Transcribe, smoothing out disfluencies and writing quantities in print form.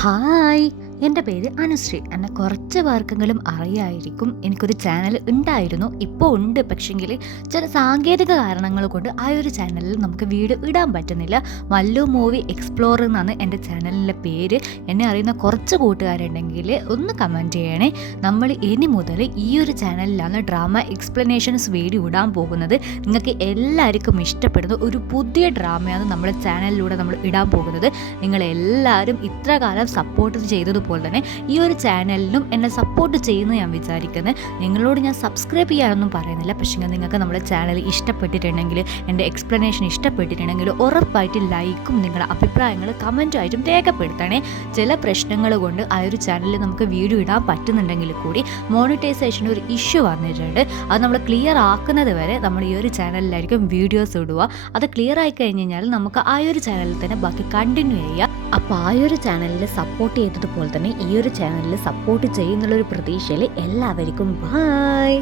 Hi, എൻ്റെ പേര് അനുശ്രീ. എന്നെ കുറച്ച് പേർക്കെങ്കിലും അറിയായിരിക്കും. എനിക്കൊരു ചാനൽ ഉണ്ടായിരുന്നു, ഇപ്പോൾ ഉണ്ട്. പക്ഷെങ്കിൽ ചില സാങ്കേതിക കാരണങ്ങൾ കൊണ്ട് ആ ഒരു ചാനലിൽ നമുക്ക് വീഡിയോ ഇടാൻ പറ്റുന്നില്ല. മല്ലു മൂവി എക്സ്പ്ലോർ എന്നാണ് എൻ്റെ ചാനലിൻ്റെ പേര്. എന്നെ അറിയുന്ന കുറച്ച് കൂട്ടുകാരുണ്ടെങ്കിൽ ഒന്ന് കമൻറ്റ് ചെയ്യണേ. നമ്മൾ ഇനി മുതൽ ഈ ഒരു ചാനലിലാണ് ഡ്രാമ എക്സ്പ്ലനേഷൻസ് വീഡിയോ ഇടാൻ പോകുന്നത്. നിങ്ങൾക്ക് എല്ലാവർക്കും ഇഷ്ടപ്പെടുന്ന ഒരു പുതിയ ഡ്രാമയാണ് നമ്മുടെ ചാനലിലൂടെ നമ്മൾ ഇടാൻ പോകുന്നത്. നിങ്ങളെല്ലാവരും ഇത്ര കാലം സപ്പോർട്ട് ചെയ്തതുപോലെ തന്നെ ഈ ഒരു ചാനലിനും എന്നെ സപ്പോർട്ട് ചെയ്യുന്നു ഞാൻ വിചാരിക്കുന്നത്. നിങ്ങളോട് ഞാൻ സബ്സ്ക്രൈബ് ചെയ്യാനൊന്നും പറയുന്നില്ല. പക്ഷേ നിങ്ങൾക്ക് നമ്മുടെ ചാനൽ ഇഷ്ടപ്പെട്ടിട്ടുണ്ടെങ്കിൽ, എൻ്റെ എക്സ്പ്ലനേഷൻ ഇഷ്ടപ്പെട്ടിട്ടുണ്ടെങ്കിൽ ഉറപ്പായിട്ട് ലൈക്കും നിങ്ങളുടെ അഭിപ്രായങ്ങൾ കമൻറ്റുമായിട്ടും രേഖപ്പെടുത്തണേ. ചില പ്രശ്നങ്ങൾ കൊണ്ട് ആ ഒരു ചാനലിൽ നമുക്ക് വീഡിയോ ഇടാൻ പറ്റുന്നുണ്ടെങ്കിൽ കൂടി മോണിറ്റൈസേഷൻ്റെ ഒരു ഇഷ്യൂ വന്നിട്ടുണ്ട്. അത് നമ്മൾ ക്ലിയർ ആക്കുന്നത് വരെ നമ്മൾ ഈ ഒരു ചാനലിലായിരിക്കും വീഡിയോസ് ഇടുക. അത് ക്ലിയർ ആയി കഴിഞ്ഞ് കഴിഞ്ഞാൽ നമുക്ക് ആ ഒരു ചാനലിൽ തന്നെ ബാക്കി കണ്ടിന്യൂ ചെയ്യാം. അപ്പോൾ ആ ഒരു ചാനലിൽ സപ്പോർട്ട് ചെയ്തതുപോലെ തന്നെ ഈ ഒരു ചാനലിൽ സപ്പോർട്ട് ചെയ്യുന്നുള്ളൊരു പ്രതീക്ഷയിൽ എല്ലാവർക്കും ബൈ.